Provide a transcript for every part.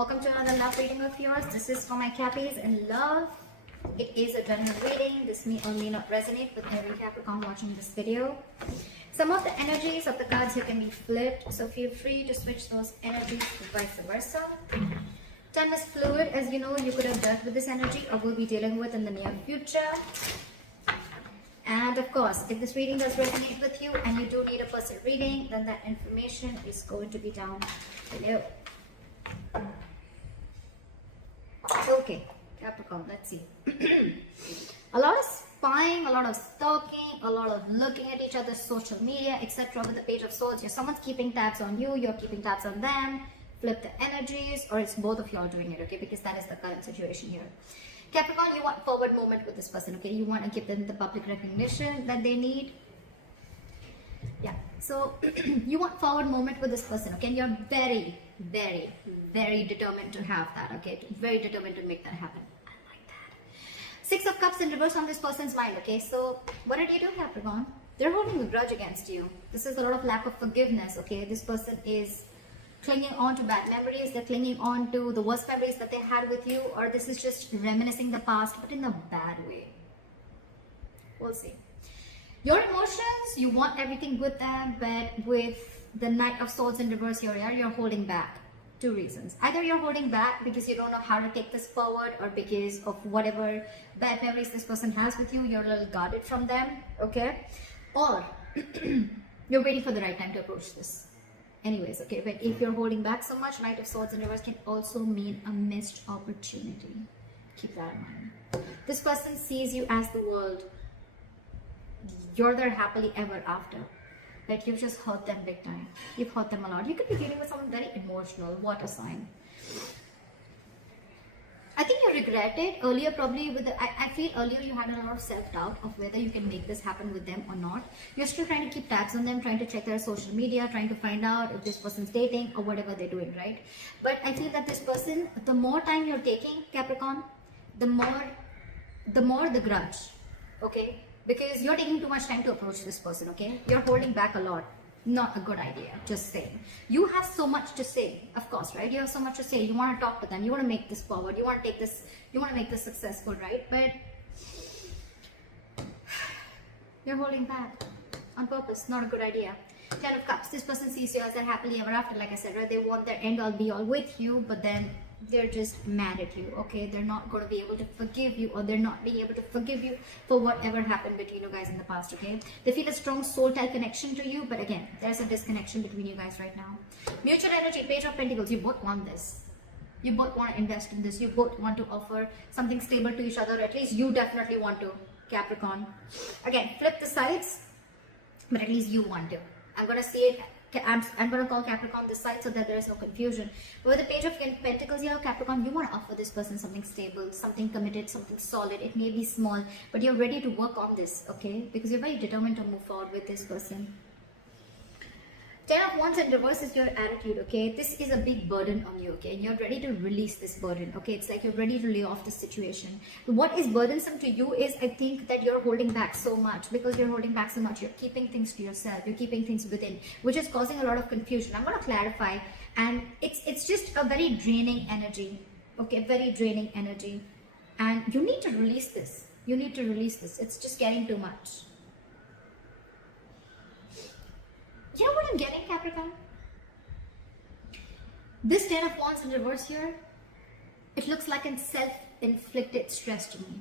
Welcome to another love reading of yours. This is for my Cappies in love. It is a general reading. This may or may not resonate with every Capricorn watching this video. Some of the energies of the cards here can be flipped, so feel free to switch those energies to vice versa. Time is fluid, as you know. You could have dealt with this energy or will be dealing with in the near future. And of course, if this reading does resonate with you and you do need a personal reading, then that information is going to be down below. Okay, Capricorn, let's see. A lot of spying, a lot of stalking, a lot of looking at each other's social media, etc. With the Page of Swords, someone's keeping tabs on you, you're keeping tabs on them. Flip the energies, or it's both of y'all doing it, okay? Because that is the current situation here. Capricorn, you want forward movement with this person, okay? You want to give them the public recognition that they need. Yeah, so you want forward movement with this person, okay? And you're very, very, very determined to have that, okay? Very determined to make that happen. I like that. Six of Cups in reverse on this person's mind, okay? So what did you do, Capricorn? They're holding a grudge against you. This is a lot of lack of forgiveness, okay? This person is clinging on to bad memories. They're clinging on to the worst memories that they had with you, or this is just reminiscing the past, but in a bad way. We'll see. Your emotions, you want everything with them, but with the Knight of Swords in reverse here, you're holding back. Two reasons. Either you're holding back because you don't know how to take this forward, or because of whatever bad memories this person has with you, you're a little guarded from them, okay? Or you're waiting for the right time to approach this. Anyways, okay, but if you're holding back so much, Knight of Swords in reverse can also mean a missed opportunity. Keep that in mind. This person sees you as the world. You're their happily ever after. But you've just hurt them big time. You've hurt them a lot. You could be dealing with someone very emotional, water sign. I think you regret it earlier, probably with the, I feel earlier you had a lot of self-doubt of whether you can make this happen with them or not. You're still trying to keep tabs on them, trying to check their social media, trying to find out if this person's dating or whatever they're doing, right? But I feel that this person, the more time you're taking, Capricorn, the more the grudge, okay? Because you're taking too much time to approach this person, okay? You're holding back a lot. Not a good idea, just saying. You have so much to say, of course, right? You have so much to say. You want to talk to them. You want to make this forward. You want to take this, you want to make this successful, right? But you're holding back on purpose. Not a good idea. Ten of Cups. This person sees you as their happily ever after, like I said, right? They want their end all be all with you, but then they're just mad at you, okay? They're not going to be able to forgive you, or they're not being able to forgive you for whatever happened between you guys in the past, okay? They feel a strong soul tie connection to you, but again, there's a disconnection between you guys right now. Mutual energy, Page of Pentacles. You both want this. You both want to invest in this. You both want to offer something stable to each other. At least you definitely want to, Capricorn. Again, flip the sides, but at least you want to. I'm going to see it. I'm going to call Capricorn this side so that there is no confusion. But with the Page of Pentacles here, Capricorn, you want to offer this person something stable, something committed, something solid. It may be small, but you're ready to work on this, okay? Because you're very determined to move forward with this person. Ten of Wands in reverse is your attitude, okay? This is a big burden on you, okay? And you're ready to release this burden, okay? It's like you're ready to lay off the situation. What is burdensome to you is, I think, that you're holding back so much. Because you're holding back so much, you're keeping things to yourself. You're keeping things within, which is causing a lot of confusion. I'm going to clarify. And it's just a very draining energy, okay? Very draining energy. And you need to release this. You need to release this. It's just getting too much. You know what I'm getting, Capricorn? This Ten of Wands in reverse here, it looks like a self-inflicted stress to me.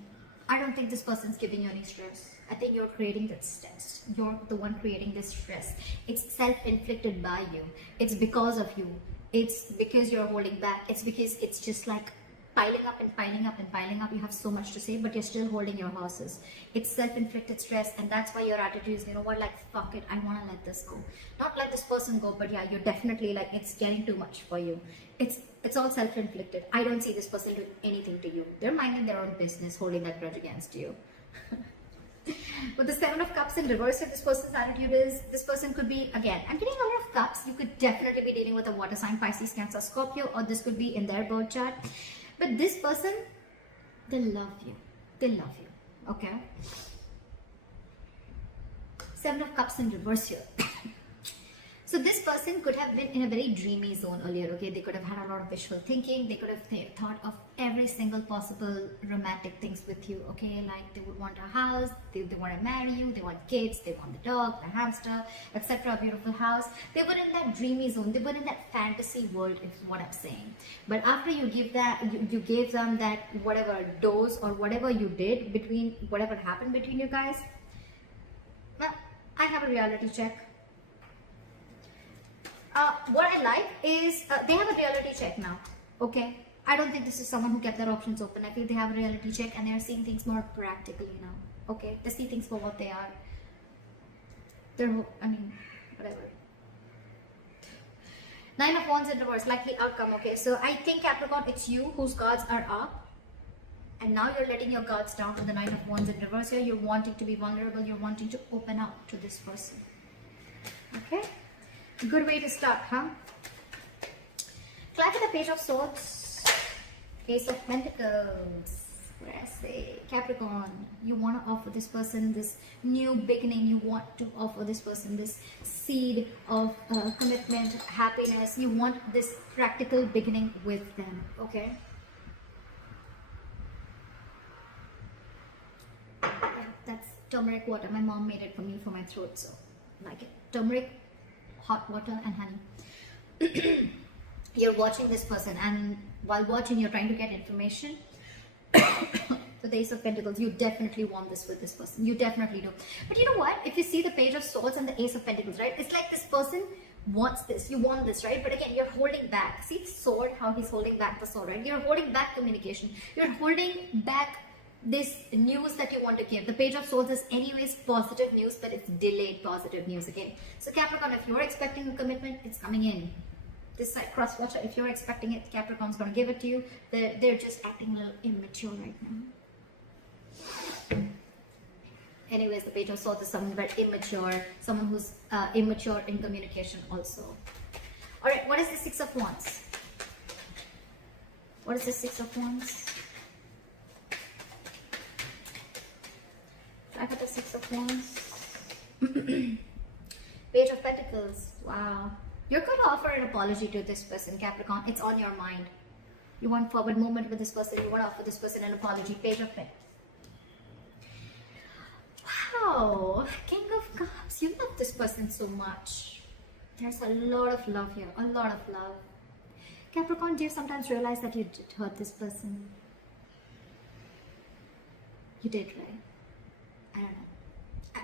I don't think this person's giving you any stress. I think you're creating that stress. You're the one creating this stress. It's self-inflicted by you. It's because of you. It's because you're holding back. It's because it's just like piling up and piling up and piling up. You have so much to say, but you're still holding your horses. It's self-inflicted stress, and that's why your attitude is, you know what, like, fuck it, I want to let this go. Not let this person go, but yeah, you're definitely like, it's getting too much for you. It's all self-inflicted. I don't see this person doing anything to you. They're minding their own business, holding that grudge against you. With the Seven of Cups in reverse, if this person's attitude is, this person could be, again, I'm getting a lot of cups. You could definitely be dealing with a water sign, Pisces, Cancer, Scorpio, or this could be in their birth chart. But this person, they love you. They love you, okay? Seven of Cups in reverse here. So this person could have been in a very dreamy zone earlier, okay? They could have had a lot of visual thinking. They could have thought of every single possible romantic things with you, okay? Like they would want a house, they want to marry you, they want kids, they want the dog, the hamster, etc. A beautiful house. They were in that dreamy zone. They were in that fantasy world, is what I'm saying. But after you give that, you gave them that whatever dose or whatever you did between, whatever happened between you guys, well, I have a reality check. What I like is they have a reality check now, okay? I don't think this is someone who kept their options open. I feel they have a reality check and they're seeing things more practically now, okay? They see things for what they are. I mean, whatever. Nine of Wands in reverse, likely outcome, okay? So I think Capricorn, it's you whose guards are up. And now you're letting your guards down with the Nine of Wands in reverse here. You're wanting to be vulnerable. You're wanting to open up to this person, okay? Good way to start, huh? Clap at the Page of Swords, Ace of Pentacles. What I say, Capricorn, you want to offer this person this new beginning. You want to offer this person this seed of commitment, happiness. You want this practical beginning with them, okay? That's turmeric water. My mom made it for me for my throat, so I like it. Turmeric, hot water and honey. You're watching this person, and while watching you're trying to get information. So the Ace of Pentacles, you definitely want this with this person. You definitely do. But you know what? If you see the Page of Swords and the Ace of Pentacles, right? It's like this person wants this. You want this, right? But again, you're holding back. See the sword, how he's holding back the sword, right? You're holding back communication. You're holding back this news that you want to give. The Page of Swords is anyways positive news, but it's delayed positive news again. So Capricorn, if you're expecting a commitment, it's coming in. This side, cross watcher, if you're expecting it, Capricorn's going to give it to you. They're just acting a little immature right now. Anyways, the Page of Swords is someone very immature, someone who's immature in communication also. Alright, what is the Six of Wands? What is the Six of Wands? I got the Six of Wands. Page of Pentacles. Wow. You're going to offer an apology to this person, Capricorn. It's on your mind. You want forward movement with this person. You want to offer this person an apology. Page of Pentacles. Wow. King of Cups. You love this person so much. There's a lot of love here. A lot of love. Capricorn, do you sometimes realize that you did hurt this person? You did, right? I don't know.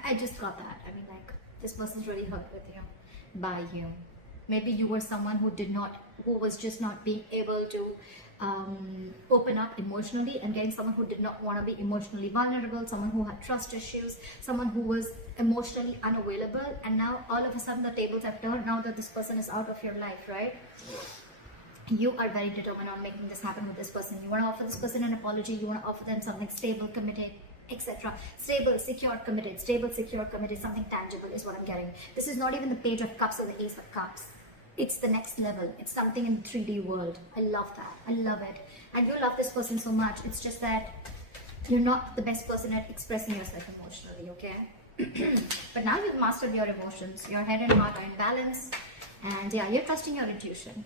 I just got that. I mean, like, this person's really hurt with you, by you. Maybe you were someone who was just not being able to open up emotionally, and getting someone who did not want to be emotionally vulnerable, someone who had trust issues, someone who was emotionally unavailable, and now all of a sudden the tables have turned now that this person is out of your life, right? You are very determined on making this happen with this person. You want to offer this person an apology. You want to offer them something stable, committed, etc. Stable, secure, committed. Stable, secure, committed. Something tangible is what I'm getting. This is not even the Page of Cups or the Ace of Cups. It's the next level. It's something in the 3D world. I love that. I love it. And you love this person so much. It's just that you're not the best person at expressing yourself emotionally, okay? But now you've mastered your emotions. Your head and heart are in balance. And yeah, you're trusting your intuition.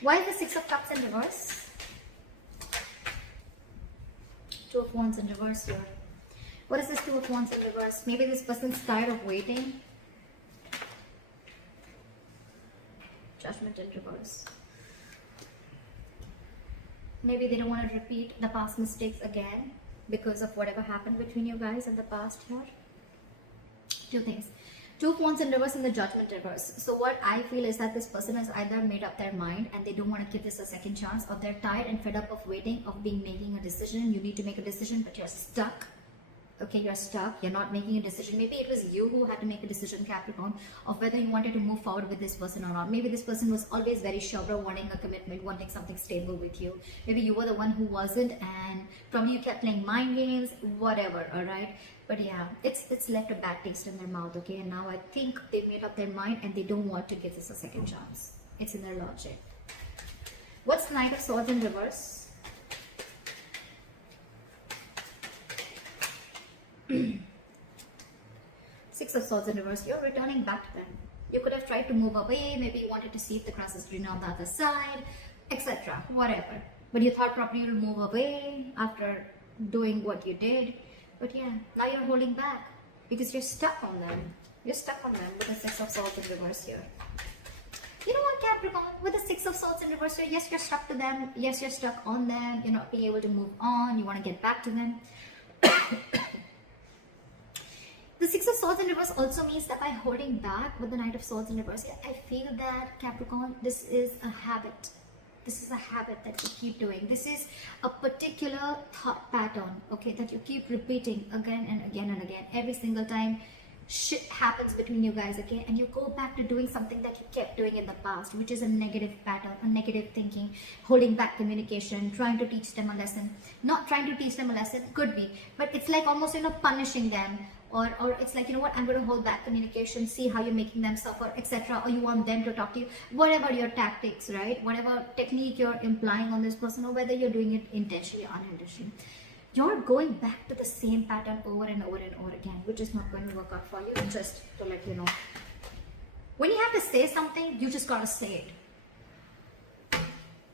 Why is the Six of Cups in reverse? Two of Wands in reverse here. What is this Two of Wands in reverse? Maybe this person's tired of waiting. Judgment in reverse. Maybe they don't want to repeat the past mistakes again because of whatever happened between you guys in the past here. Two things. Two of Wands in reverse and the Judgment reverse. So what I feel is that this person has either made up their mind and they don't want to give this a second chance, or they're tired and fed up of waiting, of making a decision. You need to make a decision, but you're stuck. Okay, you're stuck. You're not making a decision. Maybe it was you who had to make a decision, Capricorn, of whether you wanted to move forward with this person or not. Maybe this person was always very sure of wanting a commitment, wanting something stable with you. Maybe you were the one who wasn't, and probably you kept playing mind games, whatever, alright? But yeah, it's left a bad taste in their mouth, okay? And now I think they've made up their mind and they don't want to give this a second chance. It's in their logic. What's the Knight of Swords in reverse? Six of Swords in reverse, you're returning back to them. You could have tried to move away, maybe you wanted to see if the grass is greener on the other side, etc. Whatever. But you thought probably you'll move away after doing what you did. But yeah, now you're holding back because you're stuck on them. You're stuck on them with the Six of Swords in reverse here. You know what, Capricorn? With the Six of Swords in reverse here, yes, you're stuck to them. Yes, you're stuck on them. You're not being able to move on. You want to get back to them. The Six of Swords in reverse also means that by holding back with the Knight of Swords in reverse here, I feel that, Capricorn, this is a habit. This is a habit that you keep doing. This is a particular thought pattern, okay, that you keep repeating again and again and again. Every single time shit happens between you guys, okay, and you go back to doing something that you kept doing in the past, which is a negative pattern, a negative thinking, holding back communication, trying to teach them a lesson. Not trying to teach them a lesson, could be, but it's like almost, you know, punishing them. Or it's like, you know what, I'm going to hold back communication, see how you're making them suffer, etc. Or you want them to talk to you, whatever your tactics, right? Whatever technique you're implying on this person, or whether you're doing it intentionally or unintentionally, you're going back to the same pattern over and over and over again, which is not going to work out for you. Just to let you know, when you have to say something, you just got to say it.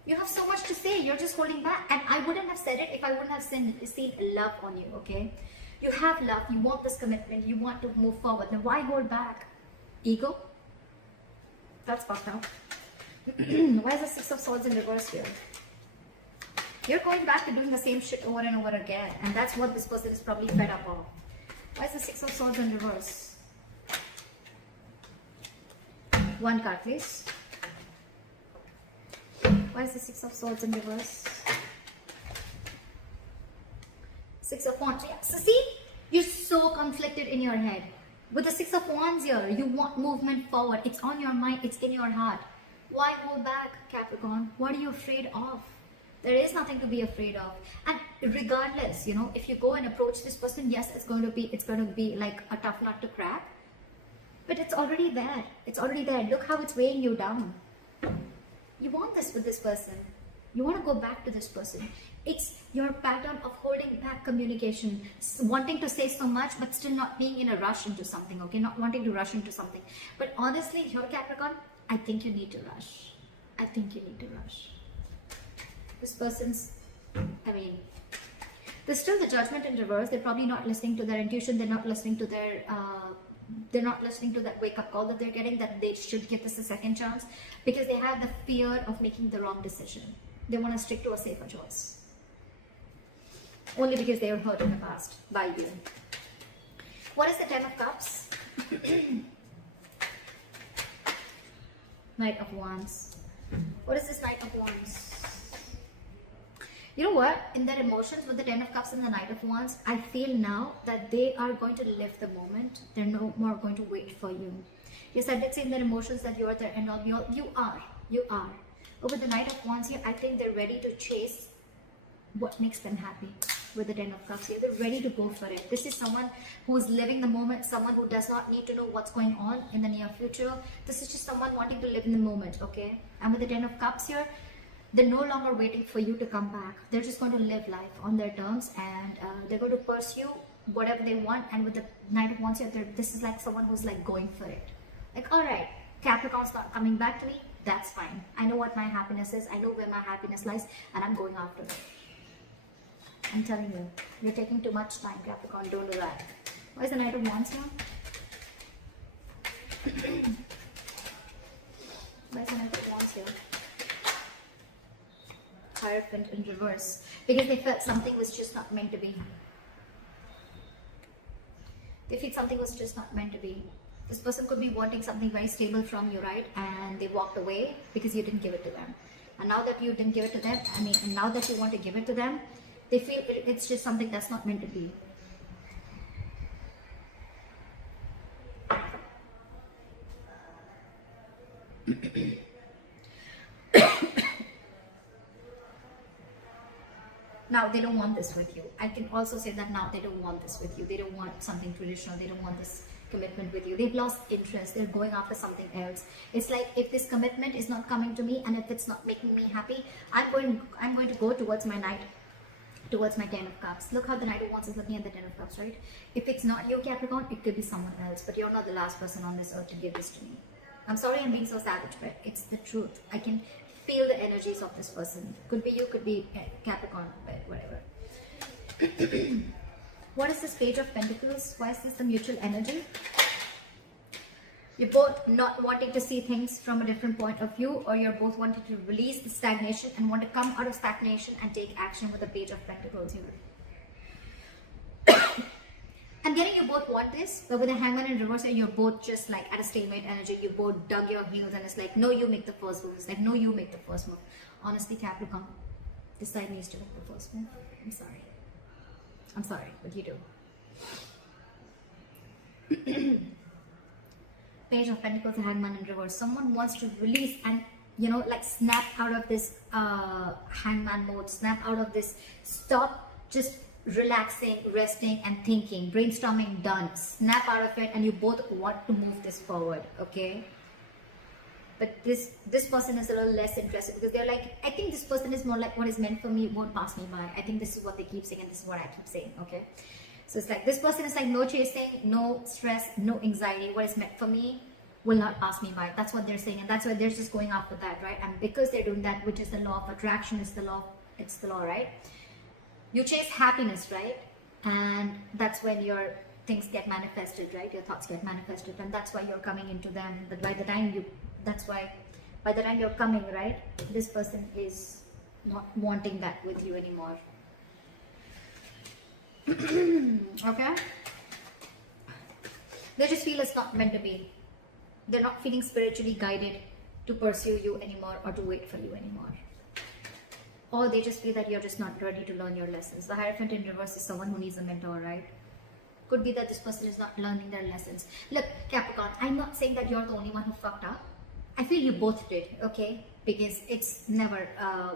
You have so much to say, you're just holding back. And I wouldn't have said it if I wouldn't have seen love on you, okay? You have love, you want this commitment, you want to move forward. Then why hold back? Ego? That's fucked up. Why is the Six of Swords in reverse here? You're going back to doing the same shit over and over again. And that's what this person is probably fed up of. Why is the Six of Swords in reverse? One card, please. Why is the Six of Swords in reverse? Six of Wands. Yeah. So see, you're so conflicted in your head. With the Six of Wands here, you want movement forward. It's on your mind. It's in your heart. Why hold back, Capricorn? What are you afraid of? There is nothing to be afraid of. And regardless, you know, if you go and approach this person, yes, it's going to be like a tough nut to crack. But it's already there. It's already there. Look how it's weighing you down. You want this with this person. You want to go back to this person. It's your pattern of holding back communication, wanting to say so much, but still not being in a rush into something, okay? Not wanting to rush into something. But honestly, here, Capricorn, I think you need to rush. I think you need to rush. This person's, I mean, there's still the Judgment in reverse. They're probably not listening to their intuition. They're not listening to their, they're not listening to that wake-up call that they're getting, that they should give this a second chance, because they have the fear of making the wrong decision. They want to stick to a safer choice. Only because they were hurt in the past by you. What is the Ten of Cups? Knight of Wands. What is this Knight of Wands? You know what? In their emotions with the Ten of Cups and the Knight of Wands, I feel now that they are going to live the moment. They're no more going to wait for you. Yes, I did say in their emotions that you are their end all be all. You are. You are. But with the Knight of Wands here, I think they're ready to chase what makes them happy. With the Ten of Cups here, they're ready to go for it. This is someone who is living the moment, someone who does not need to know what's going on in the near future. This is just someone wanting to live in the moment, okay? And with the Ten of Cups here, they're no longer waiting for you to come back. They're just going to live life on their terms, and they're going to pursue whatever they want. And with the Knight of Wands here, this is like someone who's like going for it. Like, all right, Capricorn's not coming back to me. That's fine. I know what my happiness is. I know where my happiness lies, and I'm going after it. I'm telling you, you're taking too much time, Capricorn. Don't do that. Why is the Knight of Wands here? Why is the Knight of Wands here? Hierophant in reverse. Because they felt something was just not meant to be. They feel something was just not meant to be. This person could be wanting something very stable from you, right? And they walked away because you didn't give it to them. And now that you didn't give it to them, and now that you want to give it to them, they feel it's just something that's not meant to be. Now they don't want this with you. I can also say that now they don't want this with you. They don't want something traditional. They don't want this commitment with you. They've lost interest. They're going after something else. It's like, if this commitment is not coming to me, and if it's not making me happy, I'm going to go towards my Knight towards my 10 of cups. Look how the Knight of Wands is looking at the 10 of cups, right? If it's not you, Capricorn, it could be someone else, but you're not the last person on this earth to give this to me. I'm sorry I'm being so savage, but it's the truth. I can feel the energies of this person. Could be you, could be Capricorn, but whatever. What is this Page of Pentacles? Why is this the mutual energy? You're both not wanting to see things from a different point of view, or you're both wanting to release the stagnation and want to come out of stagnation and take action with the Page of Pentacles here. I'm getting you both want this, but with the Hangman in reverse, you're both just like at a stalemate energy. You both dug your heels and it's like, no, you make the first move. It's like, no, you make the first move. Honestly, Capricorn, this side needs to make the first move. I'm sorry. I'm sorry, but you do. Page of Pentacles and Hangman in reverse. Someone wants to release and, you know, like snap out of this hangman mode, snap out of this, stop just relaxing, resting and thinking, brainstorming done, snap out of it, and you both want to move this forward, okay? But this person is a little less interested because they're like, I think this person is more like what is meant for me won't pass me by. I think this is what they keep saying and this is what I keep saying, okay? So it's like this person is like no chasing, no stress, no anxiety. What is meant for me will not pass me by. That's what they're saying, and that's why they're just going after that, right? And because they're doing that, which is the law of attraction, is the law. It's the law, right? You chase happiness, right? And that's when your things get manifested, right? Your thoughts get manifested, and that's why you're coming into them. But by the time you're coming, right? This person is not wanting that with you anymore. Okay, they just feel it's not meant to be. They're not feeling spiritually guided to pursue you anymore or to wait for you anymore, or they just feel that you're just not ready to learn your lessons. The Hierophant in reverse is someone who needs a mentor, right? Could be that this person is not learning their lessons. Look, Capricorn, I'm not saying that you're the only one who fucked up. I feel you both did, okay? Because it's never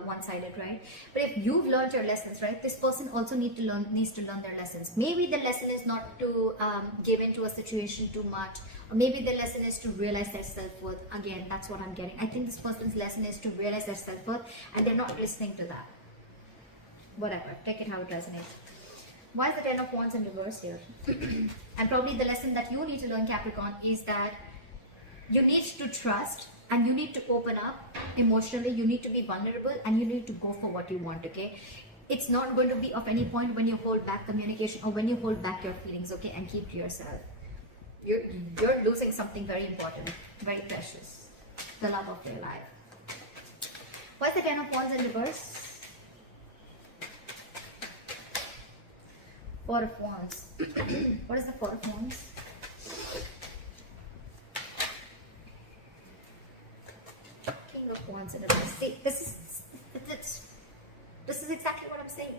one-sided, right? But if you've learned your lessons, right, this person also needs to learn their lessons. Maybe the lesson is not to give into a situation too much, or maybe the lesson is to realize their self-worth. Again, that's what I'm getting. I think this person's lesson is to realize their self-worth, and they're not listening to that. Whatever, take it how it resonates. Why is the Ten of Wands in reverse here? And probably the lesson that you need to learn, Capricorn, is that you need to trust and you need to open up emotionally. You need to be vulnerable and you need to go for what you want, okay? It's not going to be of any point when you hold back communication or when you hold back your feelings, okay, and keep to yourself. You're losing something very important, very precious, the love of your life. What's the Ten of Wands in reverse? Four of Wands. What is the Four of Wands? King of Wands in reverse. See, this is exactly what I'm saying.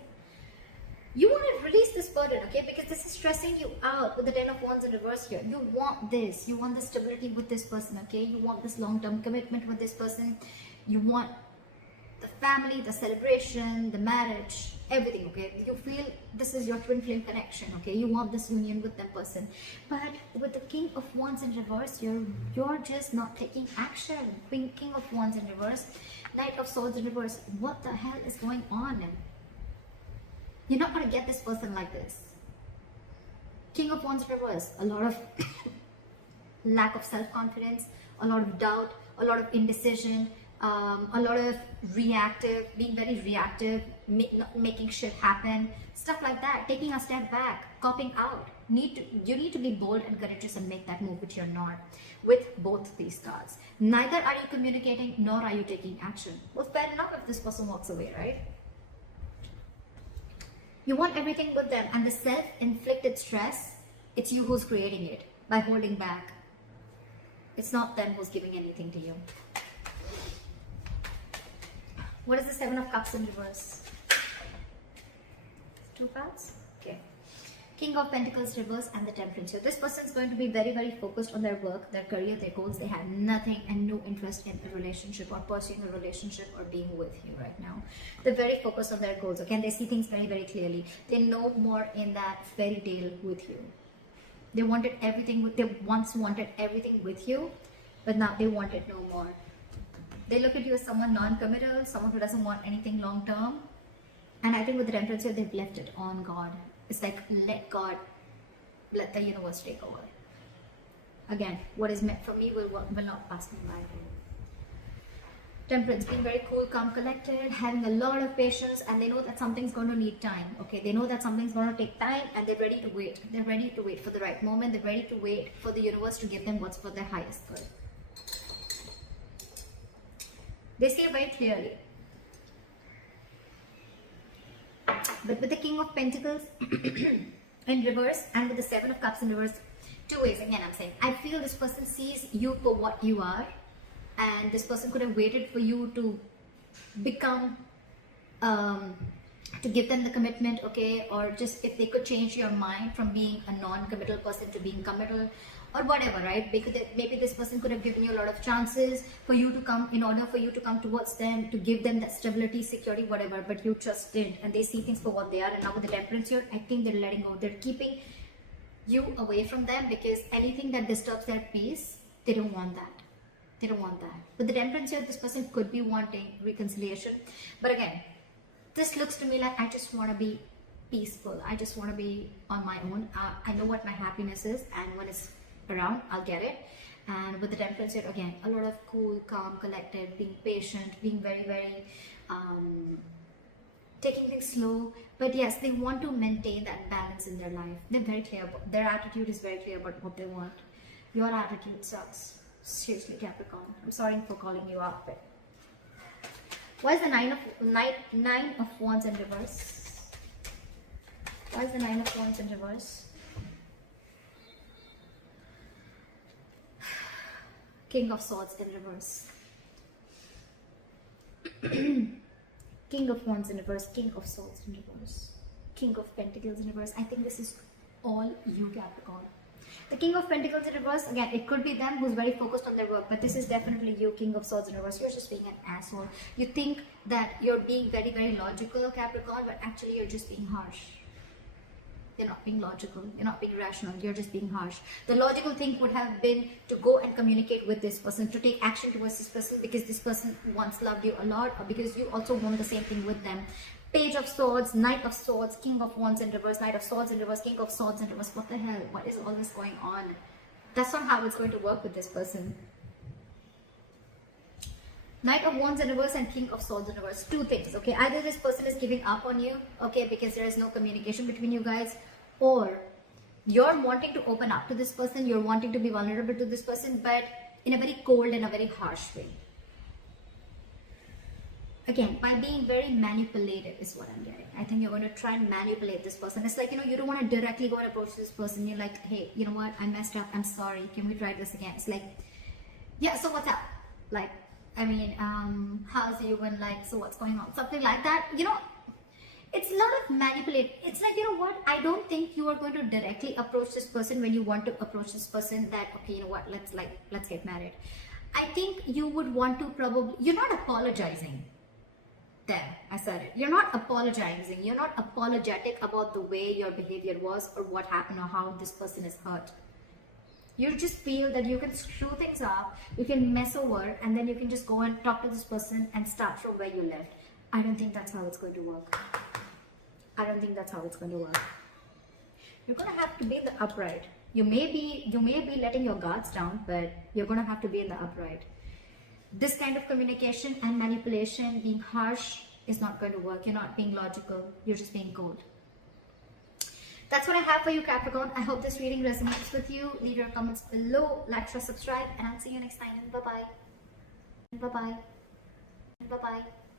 You want to release this burden, okay? Because this is stressing you out with the Ten of Wands in reverse here. You want this. You want the stability with this person, okay? You want this long-term commitment with this person. You want the family, the celebration, the marriage, everything, okay? You feel this is your twin flame connection, okay? You want this union with that person. But with the King of Wands in reverse, you're just not taking action. King of Wands in reverse, Knight of Swords in reverse. What the hell is going on? You're not going to get this person like this. King of Wands in reverse, a lot of lack of self-confidence, a lot of doubt, a lot of indecision, a lot of being very reactive, making shit happen, stuff like that, taking a step back, copping out. You need to be bold and courageous and make that move, which you're not with both these cards. Neither are you communicating nor are you taking action. Well, fair enough if this person walks away, right? You want everything with them, and the self-inflicted stress, it's you who's creating it by holding back. It's not them who's giving anything to you. What is the Seven of Cups in reverse? Two cards? Okay. King of Pentacles reverse and the Temperance. So this person is going to be very, very focused on their work, their career, their goals. They have nothing and no interest in a relationship or pursuing a relationship or being with you right now. They're very focused on their goals, okay? And they see things very, very clearly. They know more in that fairy tale with you. They once wanted everything with you, but now they want it no more. They look at you as someone non-committal, someone who doesn't want anything long-term. And I think with the Temperance here, they've left it on God. It's like, let God, let the universe take over. Again, what is meant for me will not pass me by. Temperance, being very cool, calm, collected, having a lot of patience, and they know that something's going to need time. Okay, they know that something's going to take time, and they're ready to wait. They're ready to wait for the right moment. They're ready to wait for the universe to give them what's for their highest good. They see it very clearly. But with the King of Pentacles in reverse and with the Seven of Cups in reverse, two ways. Again, I'm saying, I feel this person sees you for what you are, and this person could have waited for you to become, to give them the commitment, okay, or just if they could change your mind from being a non-committal person to being committal, or whatever, right? Because maybe this person could have given you a lot of chances for you to come, in order for you to come towards them, to give them that stability, security, whatever, but you just didn't, and they see things for what they are. And now with the Temperance here, I think they're letting go. They're keeping you away from them, because anything that disturbs their peace, they don't want that. They don't want that. With the Temperance here, this person could be wanting reconciliation, but again, this looks to me like, I just want to be peaceful. I just want to be on my own. I know what my happiness is, and when it's around, I'll get it. And with the Temperance here, again, a lot of cool, calm, collected, being patient, being very, very taking things slow. But yes, they want to maintain that balance in their life. They're very clear about, their attitude is very clear about what they want. Your attitude sucks. Seriously, Capricorn. I'm sorry for calling you out, but why is the Nine of Wands in reverse? Why is the Nine of Wands in reverse? King of Swords in reverse. King of Wands in reverse. King of Swords in reverse. King of Pentacles in reverse. I think this is all you, Capricorn. The King of Pentacles in reverse, again, it could be them who's very focused on their work, but this is definitely you, King of Swords in reverse. You're just being an asshole. You think that you're being very, very logical, Capricorn, but actually you're just being harsh. You're not being logical. You're not being rational. You're just being harsh. The logical thing would have been to go and communicate with this person, to take action towards this person, because this person once loved you a lot, or because you also want the same thing with them. Page of Swords, Knight of Swords, King of Wands in reverse, Knight of Swords in reverse, King of Swords in reverse. What the hell? What is all this going on? That's not how it's going to work with this person. Knight of Wands in reverse and King of Swords in reverse. Two things, okay? Either this person is giving up on you, okay, because there is no communication between you guys, or you're wanting to open up to this person, you're wanting to be vulnerable to this person, but in a very cold and a very harsh way. Again, by being very manipulative is what I'm getting. I think you're going to try and manipulate this person. It's like, you don't want to directly go and approach this person. You're like, hey, you know what? I messed up. I'm sorry. Can we try this again? It's like, yeah, so what's up? Like, I mean, how's you? And like, so what's going on? Something like that. It's a lot of manipulate. It's like, you know what? I don't think you are going to directly approach this person when you want to approach this person that, okay, you know what? Let's get married. I think you would want to probably, you're not apologizing. There, I said it. You're not apologizing. You're not apologetic about the way your behavior was or what happened or how this person is hurt. You just feel that you can screw things up, you can mess over, and then you can just go and talk to this person and start from where you left. I don't think that's how it's going to work. I don't think that's how it's going to work. You're going to have to be in the upright. You may be letting your guards down, but you're going to have to be in the upright. This kind of communication and manipulation, being harsh, is not going to work. You're not being logical. You're just being cold. That's what I have for you, Capricorn. I hope this reading resonates with you. Leave your comments below. Like, share, subscribe, and I'll see you next time. Bye-bye. Bye-bye. Bye-bye.